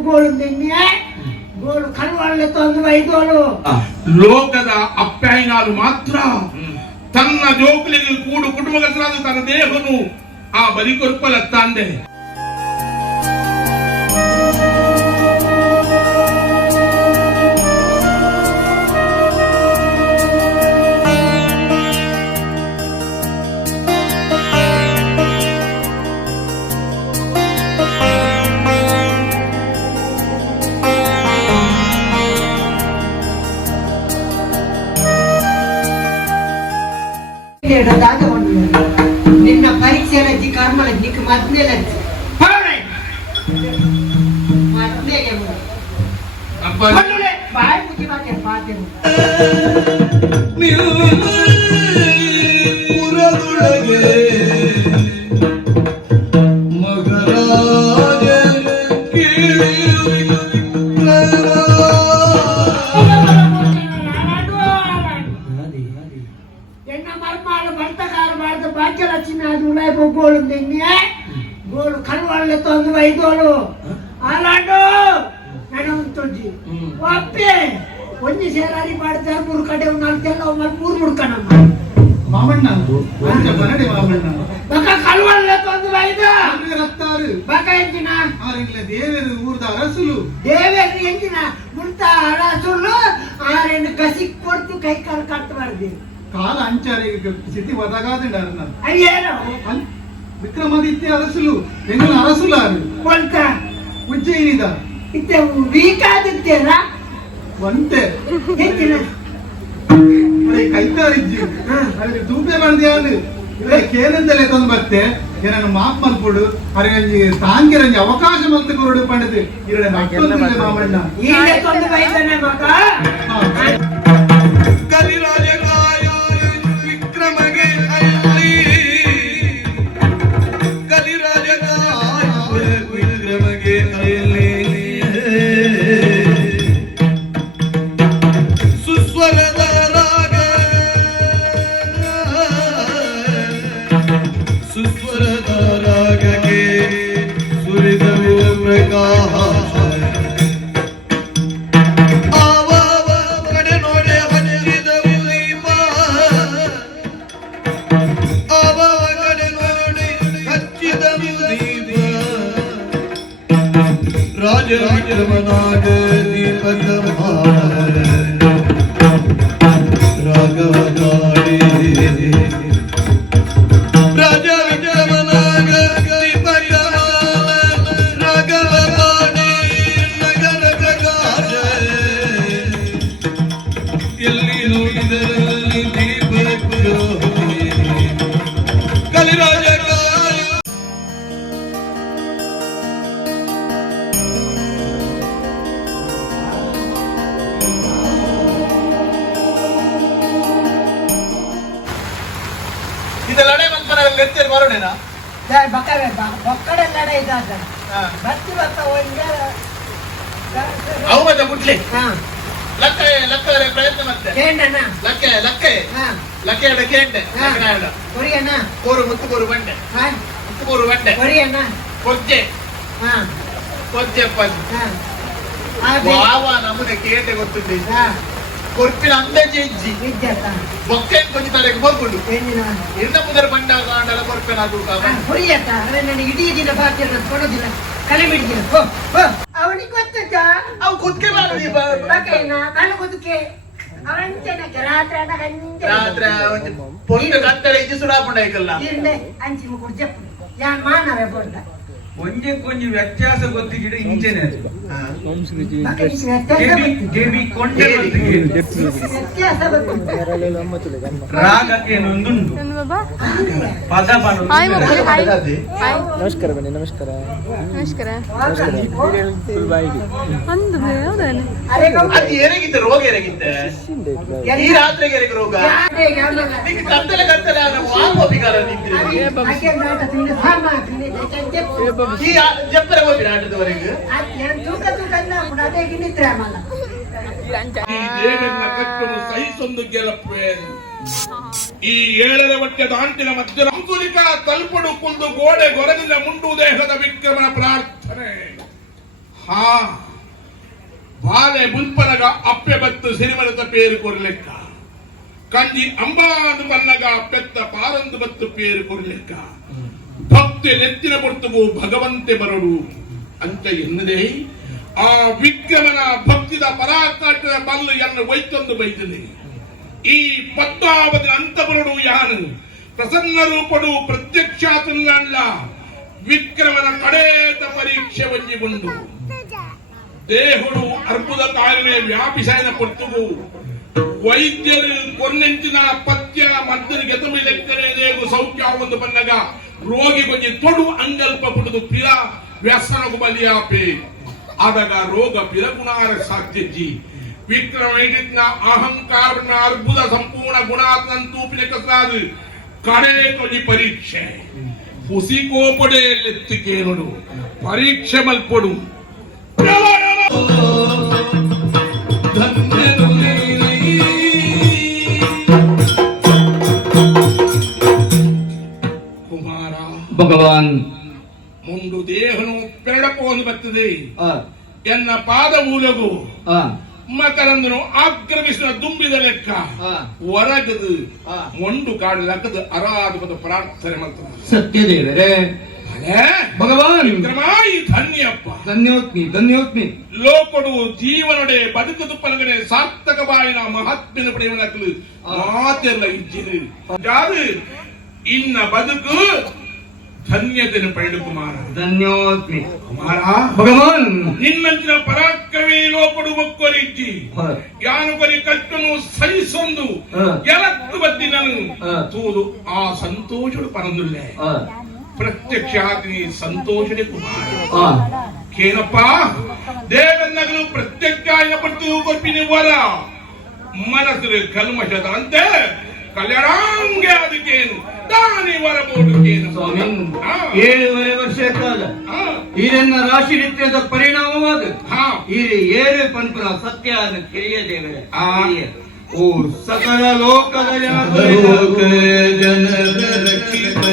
ಗೋಳು ನಿನ್ನೆ ಗೋಳು ಕರುವಳ್ಳೆ ತಂದು ವೈದೋಳು ಲೋಕದ ಅಪ್ಯಾಯನಾಲು ಮಾತ್ರ ತನ್ನ ಜೋಕುಲಿಗೆ ಕೂಡು ಕುಟುಂಬಗತರಾದ ತನ್ನ ದೇಹನು ಆ ಬಲಿಕೊರ್ಪಲ ತಂದೆ ನಿನ್ನ ಪರೀಕ್ಷೆ ಲಜ್ಜಿ ಕರ್ಮ ಲಜ್ಜಿಕ್ ಮೊದಲೇ ಲಜ್ಜಿ ಬಾಯಿ ಮುಚ್ಚಿ ಮಾತೆ ಪಾತೆ ಗೋಳು ನಿನ್ನೆ ಗೋಳು ಕರುವಳ್ಳೆ ತಂದು ವೈದೋಳು అలాండు నడుంటుంది ఒప్పే కొన్ని సేరారి పడతారు మూడు కడే ఉన్నారు తెల్ల మూడు ముడుకనమ్మ మామಣ್ಣ ಅಂತ ಬರಡೆ ಮಾಮಣ್ಣ ಬಕ ಕರುವಳ್ಳೆ ತಂದು ವೈದ ರಕ್ತಾರು ಬಕ ಎಂಜಿನ ಆರಿಲ್ಲ ದೇವರು ಊರ್ದ ಅರಸುಲು ದೇವರು ಎಂಜಿನ ಮುಂತ ಅರಸುಲು ಆರೆನ್ನು ಕಸಿಕ್ ಕೊಡ್ತು ಕೈ ಕಾಲು ಕಟ್ಟಬಾರ್ದು ಕಾಲ ಅಂಚಾರಿಗೆ ಸ್ಥಿತಿ ಒದಗಾದಂಡ ಅಯ್ಯೇನೋ ವಿಕ್ರಮಾದಿತ್ಯ ಅರಸುಲು ಎಂಗಳ ಅರಸುಲಾರು ಕೊಂತ ಉಜ್ಜಯಿನಿದ ಇತ್ತೆ ವೀಕಾದಿತ್ಯರ ಒಂಟೆ ಹೆಚ್ಚಿನ ಕೈತಾರಿಜ್ಜಿ ಅದ್ರ ತೂಪೆ ಮಾಡ್ದ್ಯಾನು ಇವಾಗ ಕೇನಂತಲೇ ತಂದು ಬರ್ತೆ ಏನನ್ನು ಮಾಪ್ ಮಲ್ಪೊಡು ಅರೆಂಜಿ ತಾಂಗಿರಂಜಿ ಅವಕಾಶ ಮಲ್ತು ಕೊರಡು ಪಂಡದು ಇರಡೆ ಮಕ್ಕಳು ಮಾಮಣ್ಣ ಈಗ ತಂದು ಬೈತಾನೆ ಮಗ ರಾಜವಿಕ್ರಮನಾಗ ದೀಪಕ ರಾಘವ ಗಾಡಿ ರಾಜ ವಿಕ್ರಮನಾಗ ದೀಪಕ ರಾಘವ ಗಾಡಿ ನಗರ ಪ್ರಕಾಶ ಎಲ್ಲಿ ನೋಡಿದರಲ್ಲಿ ದೀಪಕ ಕಲಿರಾಜ ಬರೋಣೇನಾ ಬಕ್ಕಡೆ ಬಕ್ಕಡೆ ಲಡೆ ಇದ್ದಾದ ಬತ್ತಿ ಬತ್ತ ಒಂದೇ ಅವು ಮತ್ತೆ ಮುಟ್ಲಿ ಲಕ್ಕ ಲಕ್ಕ ಪ್ರಯತ್ನ ಮತ್ತೆ ಕೇಂಡನ ಲಕ್ಕೆ ಲಕ್ಕೆ ಲಕ್ಕೆ ಎಡ ಕೇಂಡೆ ಕೊರಿಯನ ಕೋರು ಮುತ್ತು ಕೋರು ಬಂಡೆ ಮುತ್ತು ಕೋರು ಬಂಡೆ ಕೊರಿಯನ ಕೊಜ್ಜೆ ಕೊಜ್ಜೆ ಪಂಚ ವಾವ ನಮ್ಮನೆ ಕೇಂಡೆ ಗೊತ್ತಿದ್ದೆ ಕೊರ್ಪಿನ ಅಂದಾಜೆ ಇಜ್ಜಿ ಬೊಕ್ಕೆ ಕೊಂಚ ತಲೆಗೆ ಬರ್ಕೊಂಡು ಇನ್ನ ಮುದರ ಬಂಡ ಕಾಂಡಲ ಕೊರ್ಪಿನ ಅದು ಹುರಿಯತ್ತ ಅರೆ ನನಗೆ ಇಡೀ ದಿನ ಬಾಕಿ ಕೊಡೋದಿಲ್ಲ ಕಲೆ ಬಿಡ್ತೀನಿ ಅವನಿಗೆ ಗೊತ್ತ ಅವು ಕುತ್ಕೆ ಮಾಡಿ ನಾನು ಗೊತ್ತಕ್ಕೆ ಅವಂಚನಕ್ಕೆ ರಾತ್ರಿ ಪೊಂದು ಕತ್ತಲೆ ಇಜ್ಜಿ ಸುಡಾಪುಂಡ ಐಕಲ್ಲ ಅಂಚಿ ಮುಗುಡು ಜಪ್ಪು ಯಾನ್ ಮಾನವೇ ಬೋರ್ದ ಒಂದೇ ಕೊಂಚ ವ್ಯತ್ಯಾಸ ಗೊತ್ತಿದ್ರೆ ಇಂಚೆನೆ ರಾಗ ಏನೊಂದುಂಟು ಪದ ನಮಸ್ಕಾರ ಬನ್ನಿ ನಮಸ್ಕಾರ ನಮಸ್ಕಾರ ಏನಾಗಿತ್ತು ರೋಗ ಏನಾಗಿತ್ತೆ ಈ ರಾತ್ರಿಗೆ ರೋಗ ಕತ್ತಲೆ ಕತ್ತಲೆ ಜಪ್ಪರ ಹೋಗಿ ಆಟದವರೆಗೆ ಸಹಿಸೊಂದು ಗೆಲುವೆ ಈ ಏಳರ ಹೊಟ್ಟೆ ದಾಂಟಿನ ಮಧ್ಯ ಅಂಕುಲಿಕ ತಲ್ಪಡು ಕುಂದು ಗೋಡೆ ಗೊರಗಿನ ಮುಂಡು ದೇಹದ ವಿಕ್ರಮನ ಪ್ರಾರ್ಥನೆ ಹಾ ಬಾಲೆ ಮುಲ್ಪನಗ ಅಪ್ಪೆ ಬತ್ತು ಸಿರಿಮರದ ಪೇರು ಕೊರ್ಲೆಕ್ಕ ಕಂಜಿ ಅಂಬಾದು ಬನ್ನಗ ಪೆತ್ತ ಪಾರಂದು ಬತ್ತು ಪೇರು ಕೊರ್ಲೆಕ್ಕ ಭಕ್ತಿ ನೆತ್ತಿನ ಪೊರ್ತುಗು ಭಗವಂತೆ ಬರಡು ಅಂತ ಎನ್ನದೆ ಆ ವಿಕ್ರಮನ ಭಕ್ತಿದ ಪರಾಕಾಟದ ಬಲ್ಲು ಎನ್ನ ವೈತೊಂದು ಬೈತದೆ ಈ ಪದ್ಮಾವತಿ ಅಂತ ಬರಡು ಯಾನು ಪ್ರಸನ್ನ ರೂಪಡು ಪ್ರತ್ಯಕ್ಷಾತಲ್ಲ ವಿಕ್ರಮನ ಕಡೇತ ಪರೀಕ್ಷೆ ವಂಜಿಗೊಂಡು ದೇಹಡು ಅರ್ಬುದ ಕಾಯಿಲೆ ವ್ಯಾಪಿಸಾಯನ ಪೊರ್ತುಗು ವೈದ್ಯರು ಕೊನ್ನೆಂಚಿನ ಪಥ್ಯ ಮದ್ದರಿಗೆ ಎತಮಿ ಲೆಕ್ಕನೆ ದೇಗು ಸೌಖ್ಯ ಒಂದು ಬನ್ನಗ ರೋಗಿ ಕೊಂಚ ತೊಡು ಅಂಗಲ್ಪ ಪುಡುದು ಪಿರ ವ್ಯಸನಗು ಬಲಿಯಾಪೆ ಆದಾಗ ರೋಗ ಪಿರಗುಣಾರ ಸಾಧ್ಯಜ್ಜಿ ವಿಕ್ರಮ ಅಹಂಕಾರ ಅರ್ಬುದ ಸಂಪೂರ್ಣ ಗುಣಾತ್ಮಂತೂಪಿನ ಕಸಾದು ಕಡೆ ಕೊಂಚ ಪರೀಕ್ಷೆ ಹುಸಿಕೋಪಡೆ ಲೆತ್ತಿಕೆ ನೋಡು ಪರೀಕ್ಷೆ ಮಲ್ಪಡು ಧನ್ಯನು ನೀನೇ ಕುಮಾರ ಭಗವಾನ್ ಮುಂದು ದೇಹನು ಪೆರಡಪೋನು ಬರ್ತದೆ ಆ, ಎನ್ನ ಪಾದ ಮೂಲಗು ಆ, ಮಕರಂದನು ಆಕ್ರಮಿಸಿದ ದುಂಬಿದ ಲೆಕ್ಕ ಆ, ಹೊರಗದು ಆ. ಮೊಂಡು ಕಾಡು ಲಕ್ಕದ ಅರಾಧಪದ ಪ್ರಾರ್ಥನೆ ಮಾಡ್ತಾನೆ ಸತ್ಯದೇವರೇ ಭಗವಾನ್ ವಿಕ್ರಮ ಈ ಧನ್ಯಪ್ಪ ಧನ್ಯೋತ್ಮಿ ಲೋಕಡು ಜೀವನಡೆ ಬದುಕದು ಪಲಗಡೆ ಸಾರ್ಥಕವಾಯಿನ ಮಹಾತ್ಮ್ಯನ ಪಡೆಯುವನಕ್ಕಲು ಮಾತೆಲ್ಲ ಇಜ್ಜಿರು ಯಾರು ಇನ್ನ ಬದುಕು ಧನ್ಯತೆಯನ್ನು ಪಡೆದು ಕುಮಾರ ಧನ್ಯೋತ್ಮಿ ಕುಮಾರ ಭಗವಾನ್ ನಿನ್ನಂಚಿನ ಪರಾಕ್ರಮೇ ಲೋಕಡು ಒಕ್ಕೊರಿಜ್ಜಿ ಹ, ಯಾನು ಕೊರಿ ಕಟ್ಟನು ಸಹಿಸೊಂದು ಹ. ಎಲತ್ತು ಬದ್ದಿನನು ಹ. ತೂದು ಆ ಸಂತೋಷಡು ಪರಂದುಲ್ಲೆ ಆ, ಪ್ರತ್ಯಕ್ಷ ಆತ್ಮಿ ಸಂತೋಷಡೆ ಕುಮಾರ ಆ, ಕೇನಪ್ಪ ದೇವನ್ನಗಳು ಪ್ರತ್ಯಕ್ಷ ಪಡ್ತು ಕೊರ್ಪಿನಿ ವರ ಮನಸ್ಸು ಕಲ್ಮಶದ ಅಂತೆ ಕಲ್ಯಾಣಂಗೆ ಅದಕ್ಕೇನು ತಾನೇ ವರ ಬೋಡುಕೇನು ಸ್ವಾಮಿ 7.5 ವರ್ಷ ಕಾಲ ಇದನ್ನ ರಾಶಿ ನಿತ್ಯದ ಪರಿಣಾಮವಾದ ಇದು 7 ಪಂಪನ ಸತ್ಯ ಕಿರಿಯ ದೇವರೇ ಓ ಸಕಲ ಲೋಕದ ಲೋಕ ಜನರ ರಕ್ಷಿತ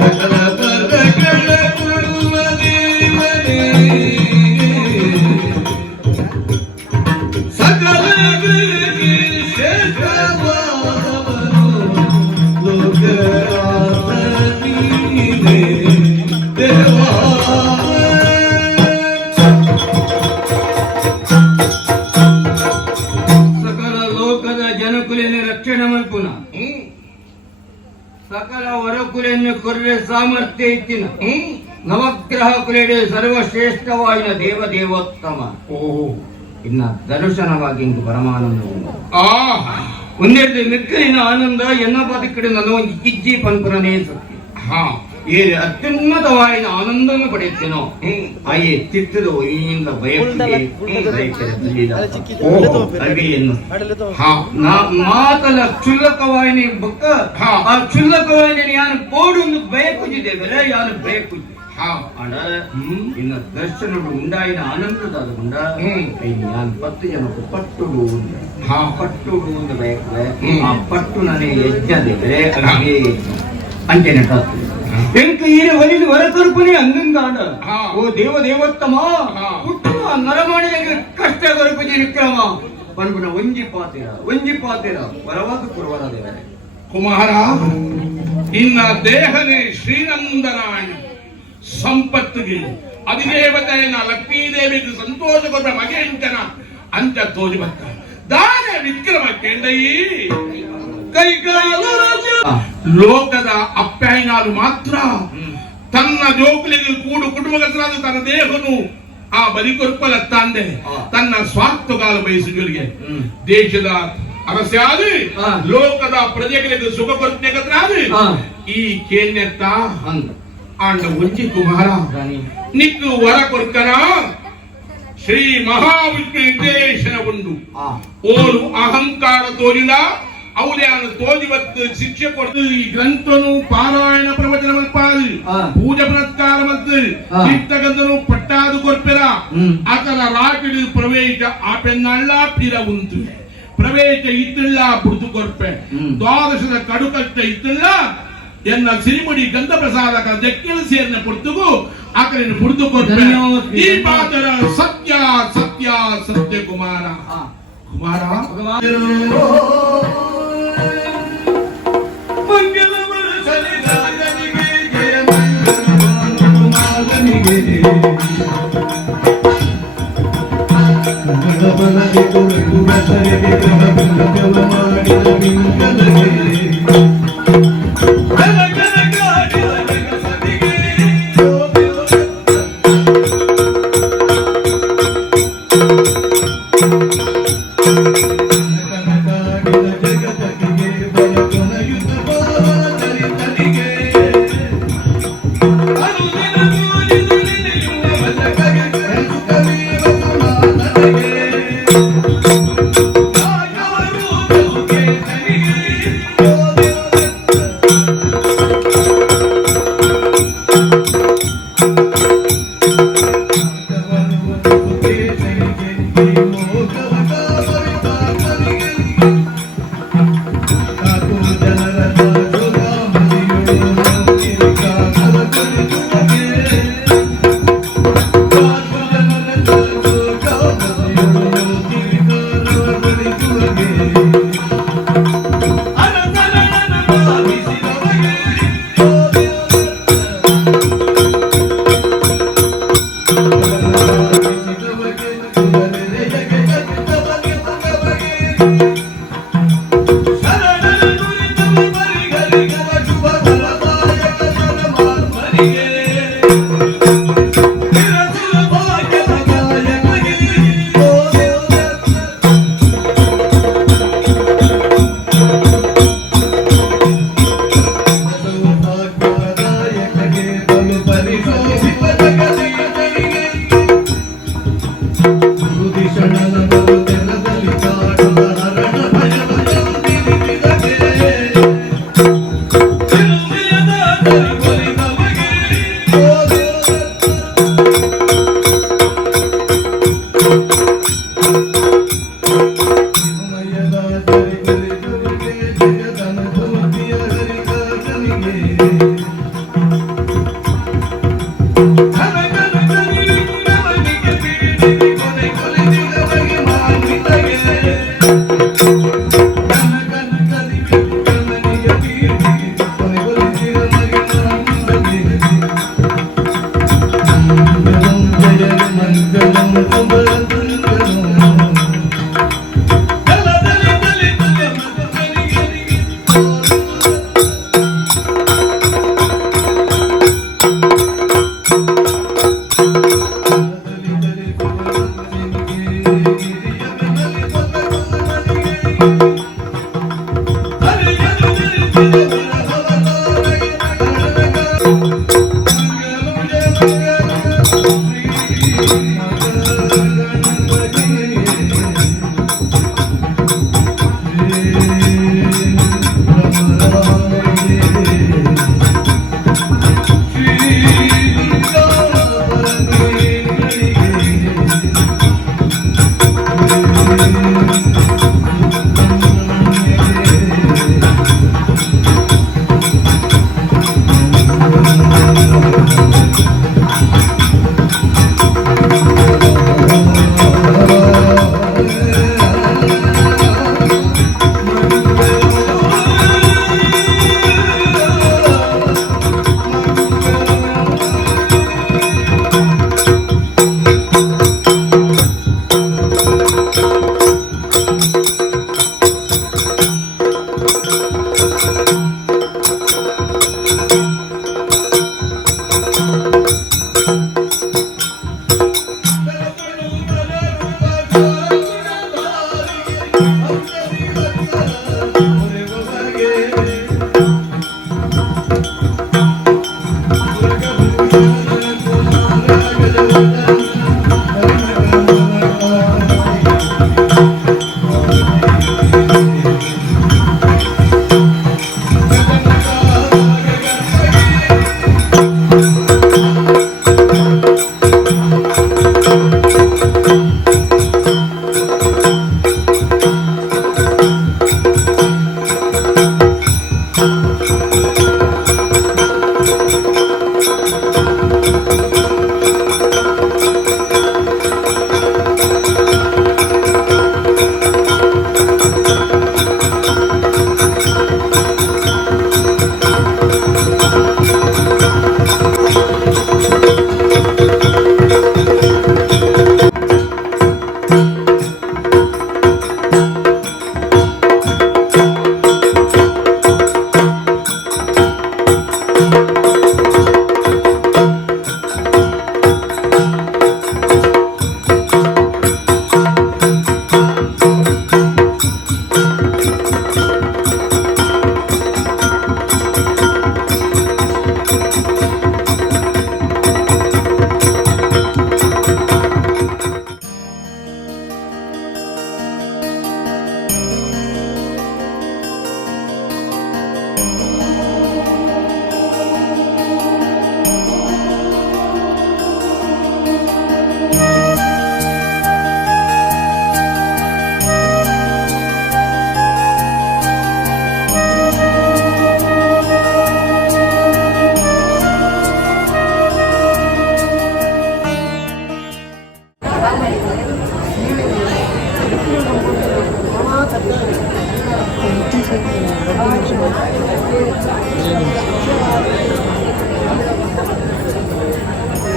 ಸಕಲ ವರ್ಗಗಳ ಕೊಡುವ ದೇವನೇ ಸಕಲ ಜಗಕ್ಕೆ ಶ್ರೇಷ್ಠವಾದವನು ಲೋಕನಾಥ ನೀನೇ ದೇವಾ ಸಕಲ ಲೋಕದ ಜನಕುಲಿನ ರಕ್ಷಣೆ ಮಲ್ಪುನ ಸಕಲ ವರಕುಲಿಯನ್ನು ಕೊರ್ರೆ ಸಾಮರ್ಥ್ಯ ಇತ್ತಿನ ನವಗ್ರಹ ಕುಲಿಡೆ ಸರ್ವಶ್ರೇಷ್ಠವಾಯಿನ ದೇವದೇವೋತ್ತಮ ಇನ್ನ ದರ್ಶನವಾಗಿ ಇಂದು ಪರಮಾನಂದ ಒಂದೆರಡು ಮಿಕ್ಕಲಿನ ಆನಂದ ಎನ್ನ ಬದುಕಿಡು ನನ್ನ ಒಂದು ಇಜ್ಜಿ ಪಂಪರನೇ ಸತ್ಯ ಏರಿ ಅತ್ಯುನ್ನತವಾಯಿನ ಆನಂದವನ್ನು ಪಡೆಯುತ್ತೇನೋ ಆಯೇ ಚಿತ್ತದ ಒಯ್ಯಿಂದ ಮಾತಲ ಕ್ಷುಲ್ಲಕವಾಯಿನಿ ಬೊಕ್ಕ ಆ ಕ್ಷುಲ್ಲಕವಾಯಿನಿ ಯಾನು ಬೋಡೊಂದು ಬಯಕುಜಿದ್ದೇವೆ ಯಾನು ಬಯಕುಜಿ ಆಡ ಇನ್ನ ದರ್ಶನಗಳು ಉಂಡಾಯಿನ ಆನಂದದ ಉಂಡ ನಾನು 10 ಜನಕ್ಕೂ ಪಟ್ಟುಡು ಪಟ್ಟುಡು ಒಂದು ಬಯಕುವೆ ಆ ಪಟ್ಟು ನನಗೆ ಯಜ್ಞ ದೇವರೇ ಅಂತೆ ನಟ ಎಂಕ ಈ ಒಲಿದು ವರಕಲ್ಪನೆ ಅಂಗಂಗಾಡ ಓ ದೇವದೇವೋತ್ತಮ ಹುಟ್ಟುವ ನರಮಾಣಿಗೆ ಕಷ್ಟ ಗರುಪಜಿ ವಿಕ್ರಮ ಪನ್ಪುನ ಒಂಜಿ ಪಾತಿರ ವರವಾದ ಕುರುವರ ದೇವರೇ ಕುಮಾರ ಇನ್ನ ದೇಹನೇ ಶ್ರೀನಂದನಾಯಣ ಸಂಪತ್ತಿಗೆ ಅಧಿದೇವತೆಯನ್ನ ಲಕ್ಷ್ಮೀದೇವಿಗೆ ಸಂತೋಷ ಕೊಟ್ಟ ಮಗೇಂಚನ ಅಂಚ ತೋರಿ ಬತ್ತ ದಾನ ವಿಕ್ರಮ ಕೆಂಡಯಿ ಲೋಕದ ಅಪ್ಯಾಯನಾಲು ಮಾತ್ರ ತನ್ನ ಜೋಕುಲಿಗೆ ಕೂಡು ಕುಟುಂಬಗತರಾದ ತನ್ನ ದೇಹನು ಆ ಬಲಿಕೊರ್ಪಲ ತಂದೆ ತನ್ನ ಸ್ವಾರ್ಥಗಾಲು ಬಯಸುಗಳಿಗೆ ದೇಶದ ಅರಸ್ಯಾದಿ ಲೋಕದ ಪ್ರಜೆಗಳಿಗೆ ಸುಖ ಕೊರ್ಪನೆಗತರಾದಿ ಈ ಕೇನ್ಯತ್ತ ಆಂಡ ಒಂಜಿ ಕುಮಾರ ನಿಕ್ಕು ವರ ಕೊರ್ಕನ ಶ್ರೀ ಮಹಾವಿಷ್ಣು ನಿರ್ದೇಶನ ಉಂಡು ಓರು ಅಹಂಕಾರ ತೋರಿದ ಅವಲೇನು ತೋಜಿವತ್ತು ಶಿಕ್ಷೆ ಕೊಡ್ತು ಈ ಗ್ರಂಥನು ಪಾರಾಯಣ ಪ್ರವಚನ ಮಲ್ಪಾದು ಪೂಜೆ ಪುನಸ್ಕಾರ ಮತ್ತು ಕೀರ್ತಗಂಧನು ಪಟ್ಟಾದು ಕೊರ್ಪೆರ ಆತನ ರಾಕಿಡು ಪ್ರವೇಶ ಆಪೆನ್ನಳ್ಳ ಪಿರ ಉಂಟು ಪ್ರವೇಶ ಇತ್ತಿಲ್ಲ ಬುಡ್ದು ಕೊರ್ಪೆ ದ್ವಾದಶದ ಕಡುಕಷ್ಟ ಇತ್ತಿಲ್ಲ ಎನ್ನ ಸಿರಿಮುಡಿ ಗಂಧ ಪ್ರಸಾದಕ ಜಕ್ಕಿನ ಸೇರಿನ ಪುರ್ತುಗು ಆಕಡೆ ಮುಡಿದು ಕೊಟ್ಟು ಧನ್ಯವಾದ. ಈ ಮಾತರ ಸತ್ಯ ಸತ್ಯ ಸತ್ಯ ಕುಮಾರ ಹಾ. ಕುಮಾರ ಭಗವಾನ್ ಮಂಗಲ ಮನಸಲಿ ರಾಜನಿಗೆ ಜಯ ಮಂಗಲ ಮಾಲನಿಗೆ ಗಣಪನದಿ ಕುರುಗುವ ಸರಿಗೆ ಗ್ರಹಗಳ ಮಾಡಿದ ಮಿಂಗಲಗೆ ಗಣಗಾಡಿದ ಜಗಪತಿಗೆ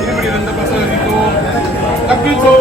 Ini beri rendah pasal itu. Tapi itu